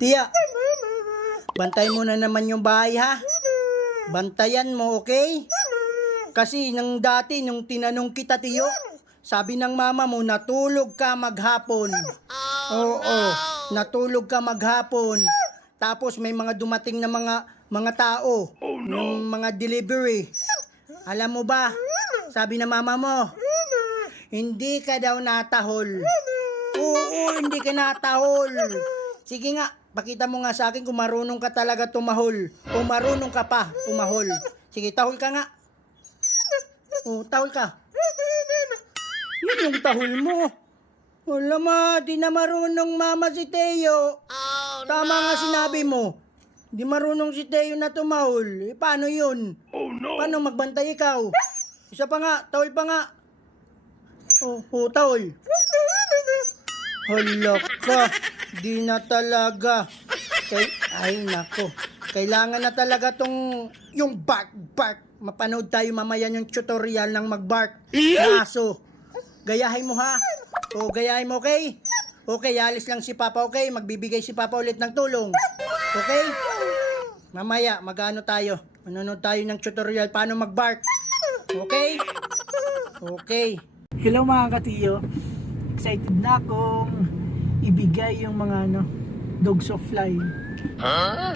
Tiya, bantay mo na naman yung bahay ha. Bantayan mo, okay? Kasi nang dati, nung tinanong kita, Tiyo, sabi ng mama mo, natulog ka maghapon. Oo, natulog ka maghapon. Tapos may mga dumating na mga tao, yung mga delivery. Alam mo ba, sabi ng mama mo, hindi ka daw natahol. Oo, hindi ka natahol. Sige nga, pakita mo nga sa akin kung marunong ka talaga tumahol. O marunong ka pa tumahol. Sige, tahol ka nga. O, tahol ka. Yun yung tahol mo. Wala ma, di na marunong mama si Teo. Tama nga sinabi mo. Di marunong si Teo na tumahol. Paano yun? Paano magbantay ikaw? Isa pa nga, tahol pa nga. O, tahol. Hala ka, di na talaga. Ay nako, kailangan na talaga tong yung bark. Mapanood tayo mamaya yung tutorial ng magbark na aso. Gayahin mo ha. O gayahin mo, okay? Okay, alis lang si Papa, okay? Magbibigay si Papa ulit ng tulong. Okay? Mamaya, magano tayo? Manonood tayo ng tutorial paano magbark. Okay? Okay. Hello mga katiyo. Excited na akong ibigay yung mga dog supply.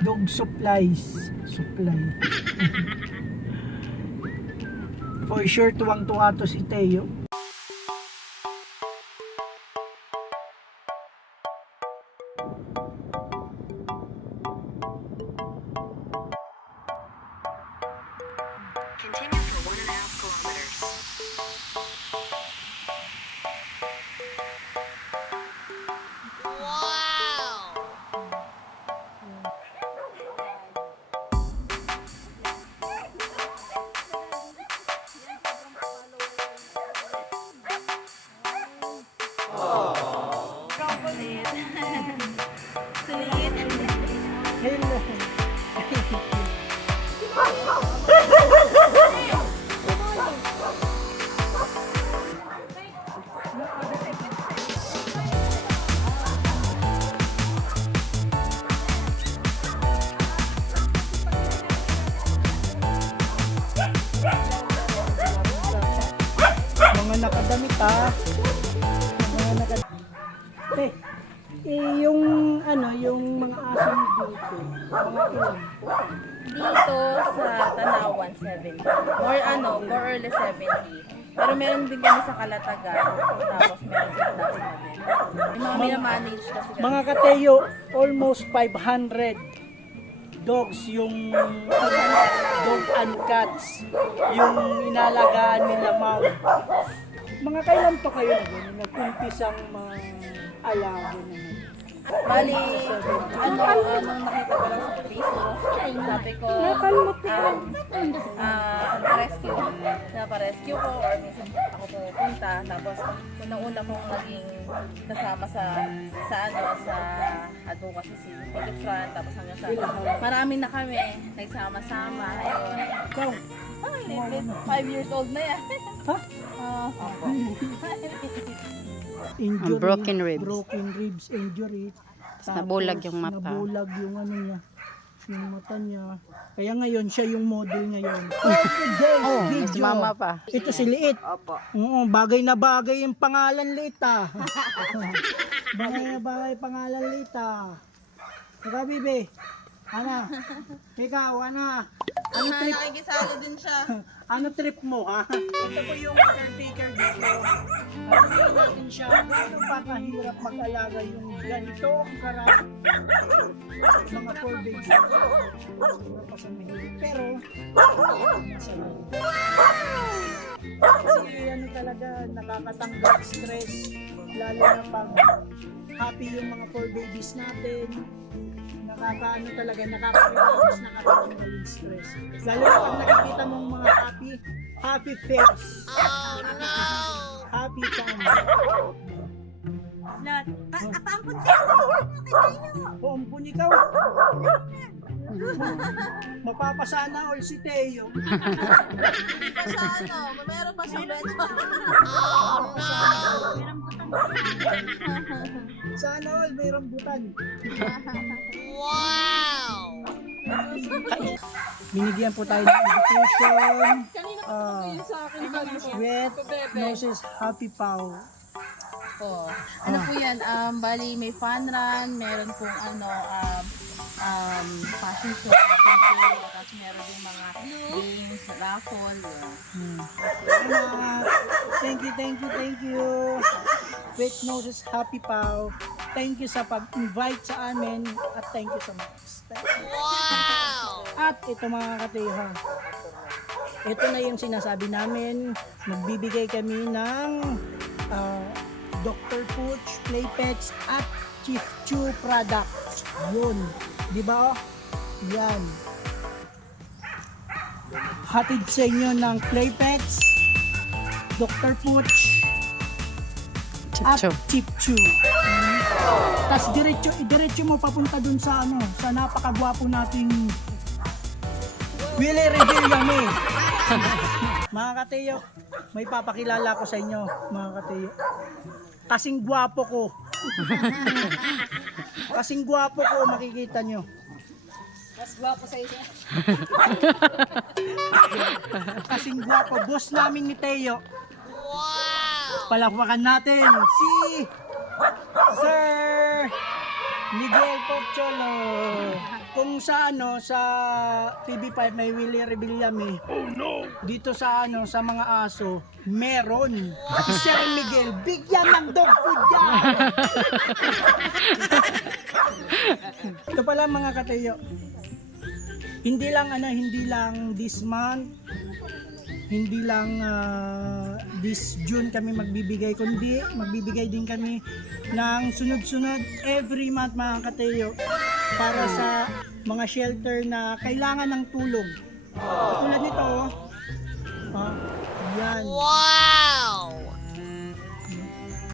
Dog supplies. Supply. For sure, tuwang-tuwa to si Teo. Continue for 1.5 kilometers. Hello. Mga nakadamit ha. Mga nakadamit. Yung yung mga aso ni dito. Mga ilan? Dito sa Tanawan, 70. Or early 70. Pero meron din kami sa Calatagan. Tapos meron sa Plasma din. Yung mga minamanage kasi kami. Mga kateyo, almost 500 dogs yung dog and cats yung inalagaan nila, ma'am. Mga kailan pa kayo nag-umpisang alaga naman? Bali, nung nakita ko lang sa Facebook, sabi ko, naparescue ko or minsan ako pupunta. Tapos, unang-una kong naging kasama sa advocacy si Philip Front. Tapos hanggang sa marami na kami, nagsama-sama. Ayun. Ikaw? Ay, 5 years old na yan. Ha? Injury, Broken ribs. Broken ribs injury. Tapos nabulag yung mata. Nabulag yung niya, yung mata niya. Kaya ngayon, siya yung model ngayon. Mas mama pa. Ito si Liit. Opo. Oo, bagay na bagay yung pangalan Liit ah. Bagay na bagay pangalan Liit ah. Ikaw, Bibi. Ana? Ikaw, Ana? Ano trip? Nakikisalo din siya. Ano trip mo, ha? Ito po yung caretaker dito. Bigyan natin siya. Ano pa kahirap mag-alaga yung ganito ang karami. Mga 4 babies. Hirap pa sa mahirap. Pero, masarap. Kasi talaga, nakakatanggap stress. Lalo na pag happy yung mga 4 babies natin. Nakaka-relax, nakakatanggal yung stress. Lalo na pag nakikita mong mga happy face. Oh no! Happy time. Paampun siya! Paampun ikaw! Mapapasana all si Teo. Meron pa siyang bench. Sana all may rambutan. Binigyan po tayo ng invitation. Sweat Noses Happy Pau. Po. Ano po yan? Bali, may fun run, meron pong fashion show, tapos meron din mga games, raffle. Yan. Salamat. Thank you. Sweat Noses Happy Pau. Thank you sa pag-invite sa amin at thank you so much. Wow! At ito mga kateha, ito na yung sinasabi namin, magbibigay kami ng Dr. Pooch, Playpets at Chief Chew products. Yun. Di ba? Yan. Hatid sa inyo ng Playpets, Dr. Pooch, at Chichu. Chief Chew. Tapos diretso mo papunta dun sa sa napakagwapo nating Willie Revillame. Mga kateyo, may papakilala ko sa inyo, mga kateyo. Kasing gwapo ko. Kasing gwapo ko, makikita nyo. Mas gwapo sa inyo. Kasing gwapo, boss namin ni Teo. Wow! Palakpakan natin si Sir Miguel Porcholo. Kung sa sa TV5 may Willie Revillame. Oh no. Dito sa sa mga aso, meron. Si Sir Miguel, bigyan ng dog food yan. Ito pala mga kateyo. Hindi lang this month, hindi lang this June kami magbibigay, kundi magbibigay din kami ng sunod-sunod every month mga kateyo para sa mga shelter na kailangan ng tulong. Tulad